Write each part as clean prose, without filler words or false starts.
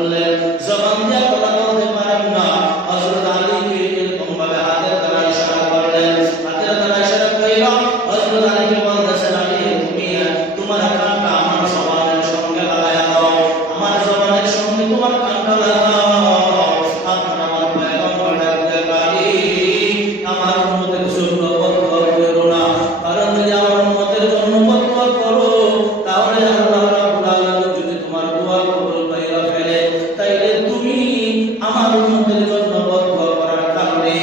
করলেন, জবান দিয়ে কথা বলতে পারেন না। হযরত আলীকে এরকম ভাবে হাতের দ্বারা ইশারা করলেন, হাতের দ্বারা ইশারা কইরা হযরত আলীকে বলতেছেন, আলী তুমি তোমার কানটা আমার জবানের সঙ্গে লাগায়া দাও, আমার জবানের সঙ্গে তোমার কানটা লাগাও। আপনার আমার পয়গম্বর ডাকতে পারি, আমার উম্মতের জন্য বদদুয়া করো না, কারণ যদি আমার উম্মতের জন্য বদদুয়া করো তাহলে আল্লাহ রাব্বুল আলামিন যদি তোমার দোয়া কবুল কইরা ফেলে, তাইলে তুমি আমার উম্মতের জন্য বদদুয়া করার কারণে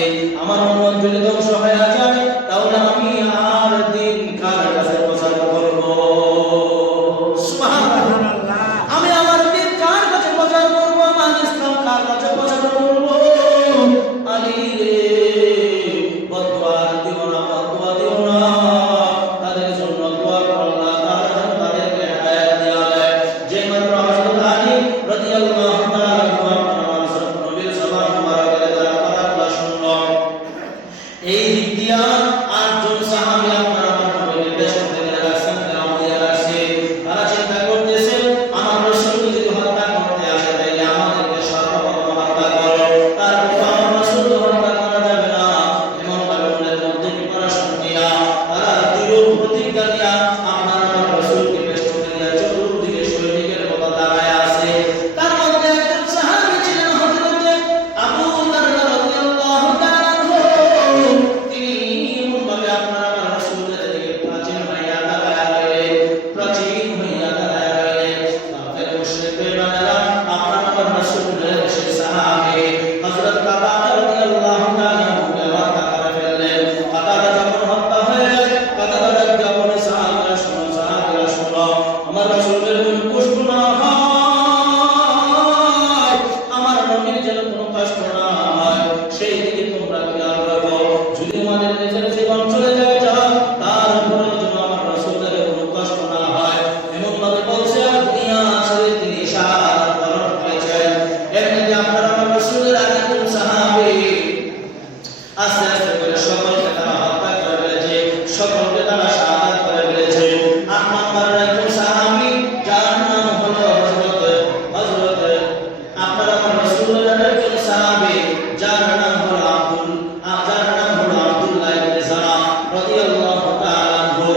আমার উম্মত যদি ধ্বংস হয়ে যায়, তাহলে আমি আর দিন কার কাছে প্রচার করব? সুবহানাল্লাহ। আমি আমার দিন কার কাছে প্রচার করব? আমার ইসলাম কার কাছে প্রচার করব? আলী রে, বদদুয়া দিও না, বদদুয়া দিও না, তাদের জন্য দোয়া করো, আল্লাহ তাআলা তাদেরকে হেদায়েত দিয়া দেয়। যে মাত্র হযরত আলী রাদিয়াল্লাহু তাআলা আমার নবীর জবান মুবারকের দ্বারা কথাগুলো শুনলো, এই দিক দিয়া আটজন সাহাবী আপনারা আমার নবীকে বেশ করে রাখছেন, গ্রাম দিয়ে রাখছে। তারা চিন্তা করতেছে, আমার রাসূলকে যদি হত্যা করতে আসে তাইলে আমাদেরকে সর্বপ্রথম হত্যা করো, তারপর আমার রাসূলকে হত্যা করা যাবে না। এমন ভাবে মনের মধ্যে প্রিপারেশন নিয়া তারা দৃঢ় প্রতিজ্ঞা নিয়া আপনার আমার রাসূলকে বেশ করে নিয়ে চতুর্দিকে সৈনিকের মতো দাঁড়ায় আছে। তার মধ্যে একজন সাহাবী ছিলেন হযরত আবু দারদা রাদিয়াল্লাহু তাআলা আনহু। তিনি এমনভাবে আপনার আমার রাসূলের দিকে প্রাচীন হইয়া দাঁড়ায় রইলেন, প্রাচীন হইয়া দাঁড়ায় রইলেন। কাফের মুশরিক বেঈমানেরা আপনার আমার রাসূলের সেই সাহাবী হযরত কাতাদা রাদিয়াল্লাহু তাআলা আনহুকে হত্যা করে ফেললেন। কাতাদা যখন হত্যা হয়ে যায়, কাতাদা ডাকতে বলে, সাহাবীরা শোনো, সাহাবীরা শোনো, আমার রাসূলের কোনো কষ্ট না হয়, আমার নবীর যেন কোনো কষ্ট না হয়, সেই দিকে তোমরা খেয়াল রাখো। যদি আমাদের নিজের জীবন চলে যায় তারপরে যেন আমার রাসূলের কোনো কষ্ট না হয়। এমন ভাবে বলছে, আর দুনিয়া ছেড়ে তিনি শাহাদাত বরণ করেছেন। এর মধ্যে আপনার আমার রাসূলের আরেকজন সাহাবী আস্তে আস্তে করে সকলকে তারা হত্যা করে ফেলেছে, সকলকে তারা শাহাদাত করে ফেলেছে। ৮ নম্বর একজন সাহাবী, যার নাম হলো হযরত আপনার আমার রাসূলের একজন সাহাবী, যার নাম হলো আব্দুল্লাহ ইবনে সালাম রাদিয়াল্লাহু তাআলা আনহু।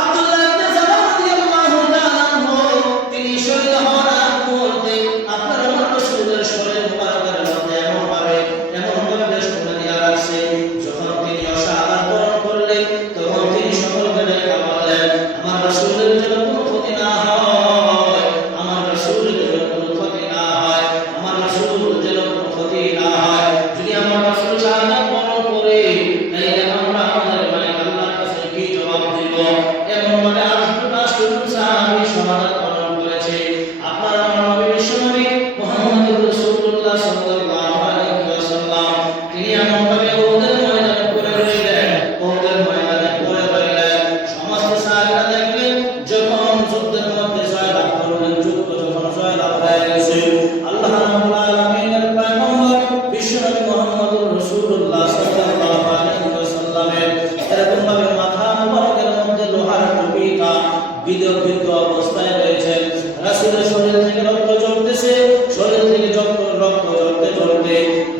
আব্দুল্লাহ ইবনে সালাম রাদিয়াল্লাহু তাআলা আনহু তিনি শহীদ হওয়ার আগ মুহূর্তে আপনার আমার রাসূলের শরীর মুবারকের মধ্যে এমনভাবে বেশ করে দিয়া রাখছে। যখন তিনি শাহাদাত বরণ করলেন, তখন তিনি সকলকে ডেকে বললেন, আমার রাসূলের যেন কোনো ক্ষতি না হয়, আমার রাসূলের যেন কোনো ক্ষতি না হয়, আমার রাসূল যেন কোনো ক্ষতি না হয়। যদি আমার রাসূল শাহাদাত বরণ করে, তাইলে আমরা আমাদের মালিক আল্লাহর কাছে কি জবাব দিব? এমনভাবে আটজন সাহাবী শাহাদাত বরণ করেছে। আপনার আমার নবী বিশ্বনবী মুহাম্মদুর রাসূলুল্লাহ সাল্লাল্লাহু আলাইহি ওয়াসাল্লাম তিনি এমনভাবে উহুদের ময়দানে পড়ে রইলেন, উহুদের ময়দানে পড়ে রইলেন। সমস্ত সাহাবীরা দেখলেন, যখন যুদ্ধের মধ্যে জয়লাভ করলেন, যুদ্ধ যখন জয়লাভ হয়ে গেছে, আল্লাহ রাব্বুল আলামিনের পয়গম্বর বিশ্বনবী মুহাম্মদুর রাসূলুল্লাহ সাল্লাল্লাহু আলাইহি ওয়াসাল্লামের এরকম ভাবে মাথা মুবারকের মধ্যে লোহার টুপিটা বিদ্ধ অবস্থায় রয়েছে। রাসূলের শরীর থেকে রক্ত ঝরতেছে, শরীর থেকে রক্ত ঝরতে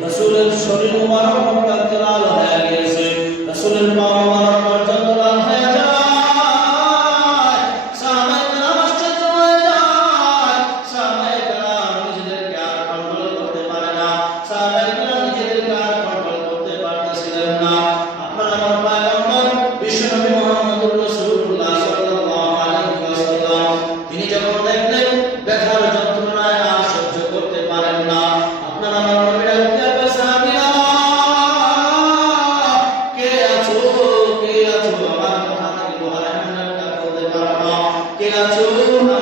রাসূলের শরীর মুবারক রক্তাক্ত লাল হয়ে গিয়েছে, রাসূলের পা মুবারক পর্যন্ত লাল হয়ে যায়। সাহাবায়ে কেরাম আশ্চর্য হয়ে যায়, সাহাবায়ে কেরাম নিজেদেরকে আর কন্ট্রোল করতে পারে না, সাহাবায়ে কেরাম নিজেদেরকে আর কন্ট্রোল করতে পারতেছিলেন না। আপনার আমার পয়গম্বর বিশ্বনবী মুহাম্মদুর রাসূলুল্লাহ সাল্লাল্লাহু আলাইহি ওয়াসাল্লাম তিনি যখন দেখলেন ব্যথার যন্ত্রণায় আর সহ্য করতে পারেন না, আপনার আমার নবী ডাকতে বলে, সাহাবীরা কে আছো, আমার মাথা থেকে লোহার হ্যান্ডেলটা খুলতে পারবা? কে আছো,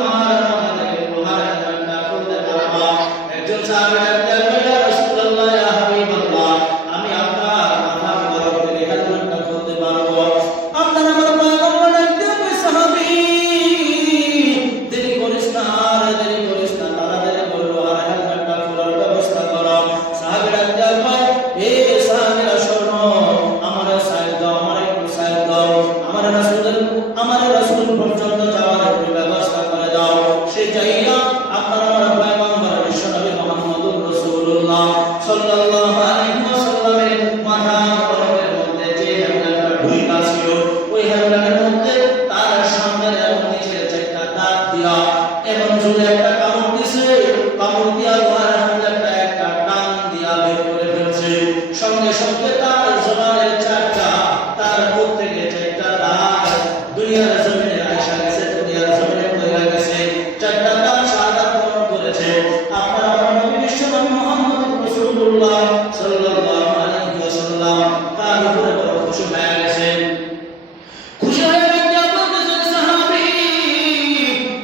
আমার মাথা থেকে লোহার হ্যান্ডেলটা খুলতে পারবা? একজন সাহাবী ডাকতে বলে, ইয়া রাসূলুল্লাহ, ইয়া হাবিবাল্লাহ, আমি আপনার মাথা মুবারক থেকে হ্যান্ডেলটা খুলতে পারবো। আপনার আমার পয়গম্বর ডাকতে বলে, সাহাবী দেরি করিস না, তাড়াতাড়ি করে লোহার হ্যান্ডেলটা খোলার ব্যবস্থা করো। সাহাবী ডাকতে বলে, এ সাহাবীরা শোনো, আমার সাইড দাও, আমার একটু সাইড দাও, আমার রাসূল পর্যন্ত যাওয়ার একটু ব্যবস্থা করে দাও। সে যাইয়া আপনার আমার পয়গম্বর বিশ্বনবী সাল্লাল্লাহু আলাইহি ওয়াসাল্লামের মাথা মুবারকের মধ্যে যে হেলমেটটা ঢুইকা ছিল ওই হেলমেটের মধ্যে তার সামনের এবং নিচের চারটা দাঁত দিয়া এমন জোরে একটা কামড় দিছে, কামড় দিয়া লোহার হেলমেটটা একটা টান দিয়া বের করে ফেলছে। সঙ্গে সঙ্গে তার জবানের চারটা, তার মুখ থেকে চারটা দাঁত দুনিয়ার জমিনে আইসা গেছে, দুনিয়ার জমিনে পড়ে গেছে। চারটা দাঁত শাহাদাত বরণ করেছে। আপনার আমার নবী বিশ্ব নবী মুহাম্মদ রাসূলুল্লাহ সাল্লাল্লাহু আলাইহি ওয়াসাল্লাম তার উপরে বড় খুশি হয়ে গেছেন। খুশি হয়ে গিয়ে বলতেছেন, সাহাবী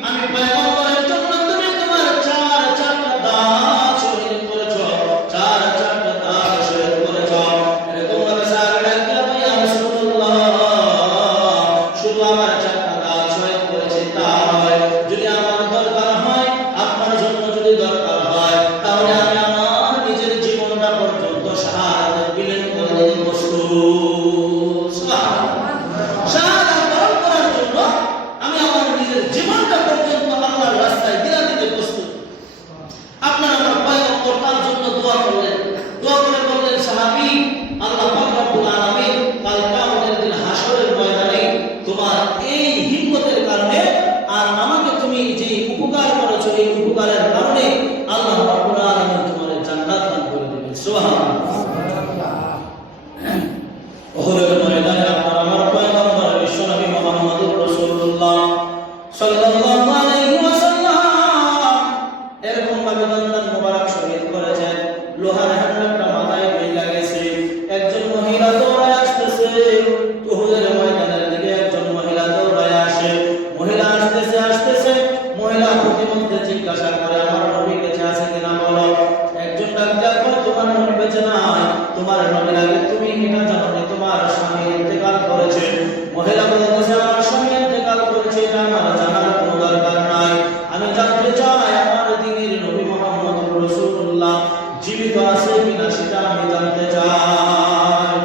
আমি পয়গম্বরের জন্য তুমি তোমার চারটা দাঁত শহীদ করেছো, চারটা দাঁত শহীদ করেছো। এরকম ভাবে সাহাবীরা বলে, ইয়া রাসূলুল্লাহ শুধু আমার চারটা দাঁত শহীদ করেছি তা নয়, যদি আমার দরকার হয়, আপনার জন্য যদি দরকার হয়, তাহলে আমি আমার নিজের জীবনটা পর্যন্ত শাহাদাত বিলীন করে দিতে প্রস্তুত। সুবহানাল্লাহ। শাহাদাত বরণ করার জন্য আমি আমার নিজের জীবনটা পর্যন্ত আল্লাহর রাস্তায় দিয়ে দিতে প্রস্তুত। আপনার আমার পয়গম্বর তার জন্য দোয়া করলেন। দোয়া করে বললেন, সাহাবী আল্লাহ পাক রব্বুল আলামিন কাল কিয়ামতের দিন হাসরের ময়দানে তোমার এই হিম্মতের কারণে আর আমাকে তুমি যে উপকার করেছো এই উপকারের কারণে আল্লাহ রাব্বুল আলামিন তোমার জান্নাত দান করে দিবেন। সুবহানাল্লাহ। ওহদের ময়দানে আপনার আমার পয়গম্বর বিশ্ব নবী মুহাম্মদুর রাসূলুল্লাহ সাল্লাল্লাহু আলাইহি ওয়াসাল্লাম এরকম ভাবে দন্দন মোবারক শহীদ করেছেন। লোহার হেলমেটটা মাথায় ঢুকে গেছে। একজন মহিলা দৌড়ায় আসতেছে ওহদের ময়দানের দিকে। একজন মহিলা দৌড়ায় আসে। মহিলা আসতেছে মহিলা প্রতিমধ্যে জিজ্ঞাসা করে, আমার নবী বেঁচে আছে কিনা বলো। একজন ডাক্তার কয়, তোমার নবী বেঁচে নাই, তোমার নবীর আগে তুমি এটা জানো না তোমার স্বামী ইন্তেকাল করেছে। মহিলা বলতেছে, আমার স্বামী ইন্তেকাল করেছে এটা আমার জানার কোনো দরকার নাই, আমি জানতে চাই আমার দ্বীনের নবী মুহাম্মদ রাসূলুল্লাহ জীবিত আছে কিনা সেটা আমি জানতে চাই।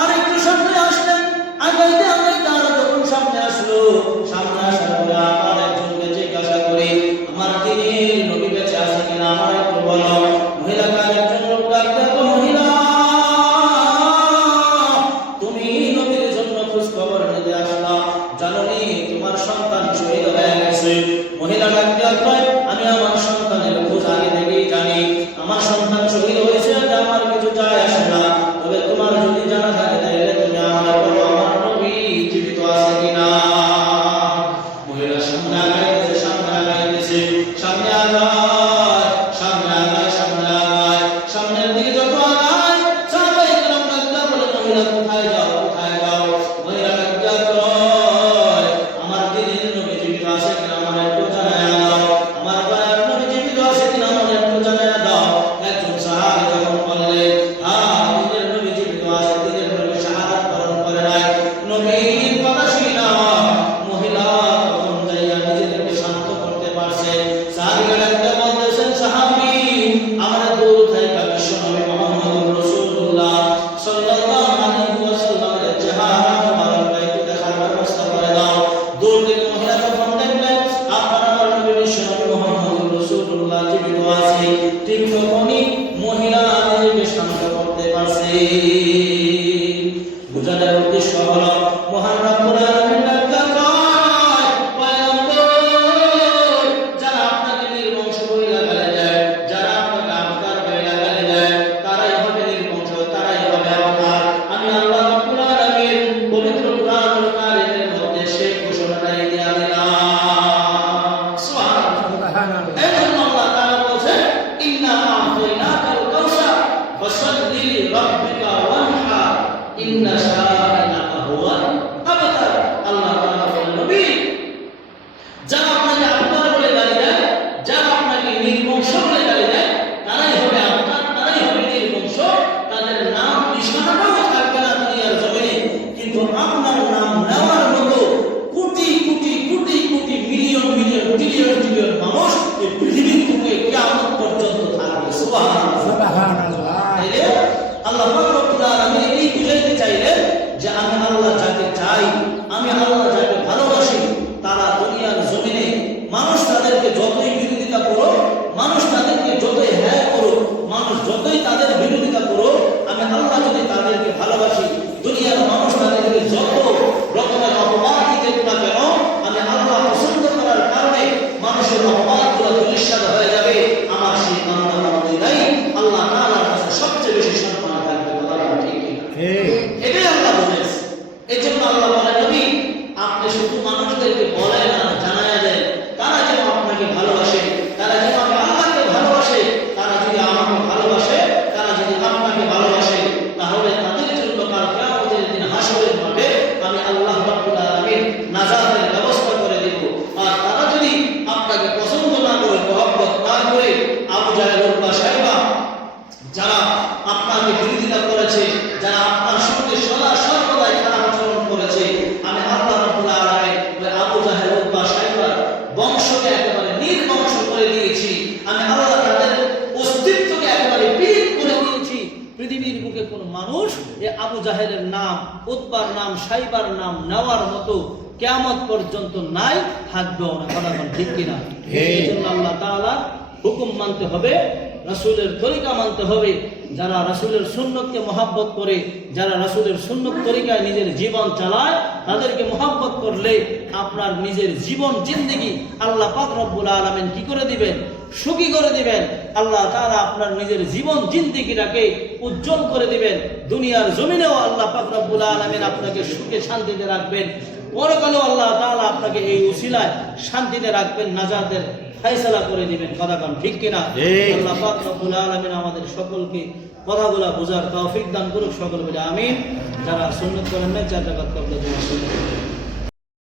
আর একটু সামনে আসলেন, আগাইতে আগাইতে আরো যখন সামনে আসলো, সামনে আসার পরে আবার একজনকে জিজ্ঞাসা করি, আমার দ্বীনের নবী বেঁচে আছে কিনা আমার একটু বলো। মহিলা কাজ একজন লোক ডাকতে, মহিলা তুমি নবীর জন্য খোঁজ খবর নিতে আসলা, জানোনি তোমার সন্তান শহীদ হয়ে গেছে। মহিলা ডাকতে কয়, আমি আমার সন্তানের খোঁজ আগে থেকেই জানি, আমার সন্তান শহীদ হয়েছে আমার কিছু যায় আসে না, তবে তোমার যদি জানা থাকে তাহলে তুমি আমার বলো আমার নবী জীবিত আছে কিনা। মহিলা সামনে আগাইতেছে, সামনে আগাইতেছে, সামনে আগায়, সামনে আগায়, সামনে আগায়, সামনের দিকে যত আগায় সাহাবায়ে কেরাম ডাকতে বলে, মহিলা কোথায় যাও, কোথায় যাও। মহিলা ডাকতে কয়, আমার দ্বীনের নবী জীবিত আছে কিনা আমার একটু জানায়া দাও, আমার দয়ার নবী জীবিত আছে কিনা আমার একটু জানায়া দাও। একজন সাহাবী যখন বললেন, হ্যাঁ দ্বীনের নবী জীবিত আছে, দ্বীনের নবী শাহাদাত বরণ করে নাই, নবীর কথা শুনা মহিলা তখন যাইয়া নিজেদেরকে শান্ত করতে পারছে। সাহাবীরা ডাকতে বলতেছেন, সাহাবী আমরা দূর থেকে বিশ্ব নবী মুহাম্মদ রাসূলুল্লাহ সাল্লাল্লাহু আলাইহি ওয়াসাল্লামের চেহারা মুবারকটা একটু দেখার ব্যবস্থা করে দাও। দূর থেকে মহিলা যখন দেখলেন আপনার আমার নবী বিশ্ব নবী মুহাম্মদ রাসূলুল্লাহ জীবিত আছে, ঠিক তখনই মহিলা নিজেকে শান্ত করতে পারছে। বুঝানোর উদ্দেশ্য হলো মহান রব্বুল আলামিন ডাক্তার কয়, পয়গম্বর যারা আপনাকে নির্বংশ বইলা গালি দেয়, যারা আপনাকে আবতার বইলা গালি দেয়, তারাই হবে নির্বংশ, তারাই হবে আবতার। আমি আল্লাহ রব্বুল আলামিন পবিত্র কোরআনুল কারীমের মধ্যে সেই ঘোষণাটাই দিয়ে দিলাম। সুবহানাল্লাহ। এই জন্য আল্লাহ তাআলা বলেন, ইন্না আ'তাইনাকাল কাউসার ফাসাল্লি লিরাব্বিকা ওয়ানহার ইন্না শানিআকা হুয়াল আবতার। আল্লাহ তাআলা বলেন, নবী যারা আপনাকে আবতার বলে গালি দেয়, যারা আপনাকে নির্বংশ বলে গালি দেয়, তারাই হবে আবতার, তারাই হবে নির্বংশ। তাদের নাম নিশানাটাও থাকবে না দুনিয়ার জমিনে, কিন্তু আপনার নাম নেওয়ার মতো crore crore crore crore million million trillion trillion মানুষ এই পৃথিবীর বুকে কিয়ামত পর্যন্ত থাকবে। সুবহানাল্লাহ, সুবহানাল্লাহ। তাইলে আল্লাহ পাক রব্বুল আলামিন এই বুঝাইতে চাইলেন যে আমি আল্লাহ যাকে চাই, আমি আল্লাহ যাকে ভালোবাসি, সবচেয়ে বেশি সম্মান থাকবে। কথা ঠিক কিনা? এটাই আল্লাহ বলেছে। এই জন্য আল্লাহ বলে, নবী আপনি শুধু মানুষদেরকে বলেন আর জানায়া দেন, তারা যেন আপনাকে ভালোবাসে, তারা যেন আল্লাহকে ভালোবাসে, তারা যদি আমাকে ভালোবাসে, তারা যদি আপনাকে ভালোবাসে, তাহলে তাদের জন্য কাল কিয়ামতের দিন হাসরের মাঠে আমি আল্লাহ রাব্বুল আলামিন নাজাতের ব্যবস্থা করে দেব। আর তারা যদি আপনাকে পছন্দ না করে, মহব্বত না করে, আবু জাহেল বা সাইবা যারা আপনাকে বিরোধিতা করেছে, যারা আপনার সঙ্গে সদা সর্বদাই খারাপ আচরণ করেছে, আমি আল্লাহ রাব্বুল আলামিন ওই আবু জাহেল বা সাইবার বংশকে একেবারে নির্বংশ করে দিয়েছি। আমি আল্লাহ তাদের অস্তিত্বকে একেবারে বিলীন করে দিয়েছি। পৃথিবীর বুকে কোন মানুষ এই আবু জাহেলের নাম, উতবার নাম, সাইবার নাম নেওয়ার মতো কিয়ামত পর্যন্ত নাই, থাকবেও না। কথা বল ঠিক কিনা? এই জন্য আল্লাহ তাআলা হুকুম মানতে হবে, রাসূলের তরিকা মানতে হবে। যারা রাসূলের সুন্নতকে মহব্বত করে, যারা রাসূলের সুন্নত তরিকায় নিজের জীবন চালায়, তাদেরকে মহব্বত করলে আপনার নিজের জীবন জিন্দেগি আল্লাহ পাক রব্বুল আলামিন কি করে দিবেন? সুখী করে দিবেন। আল্লাহ তাআলা আপনার নিজের জীবন জিন্দেগিটাকে উজ্জ্বল করে দিবেন। দুনিয়ার জমিনেও আল্লাহ পাক রব্বুল আলামিন আপনাকে সুখে শান্তিতে রাখবেন। পরকালেও আল্লাহ তাআলা আপনাকে এই উসিলায় শান্তিতে রাখবেন, নাজাতের ফায়সালা করে দিবেন। কথা কাম ঠিক কিনা? আল্লাহ পাক রব্বুল আলামিন আমাদের সকলকে কথাগুলা বোঝার তৌফিক দান করুক। সকল বলে আমিন। যারা সুন্নাত করেন না, 4 রাকাত কবলা দোয়া করুন।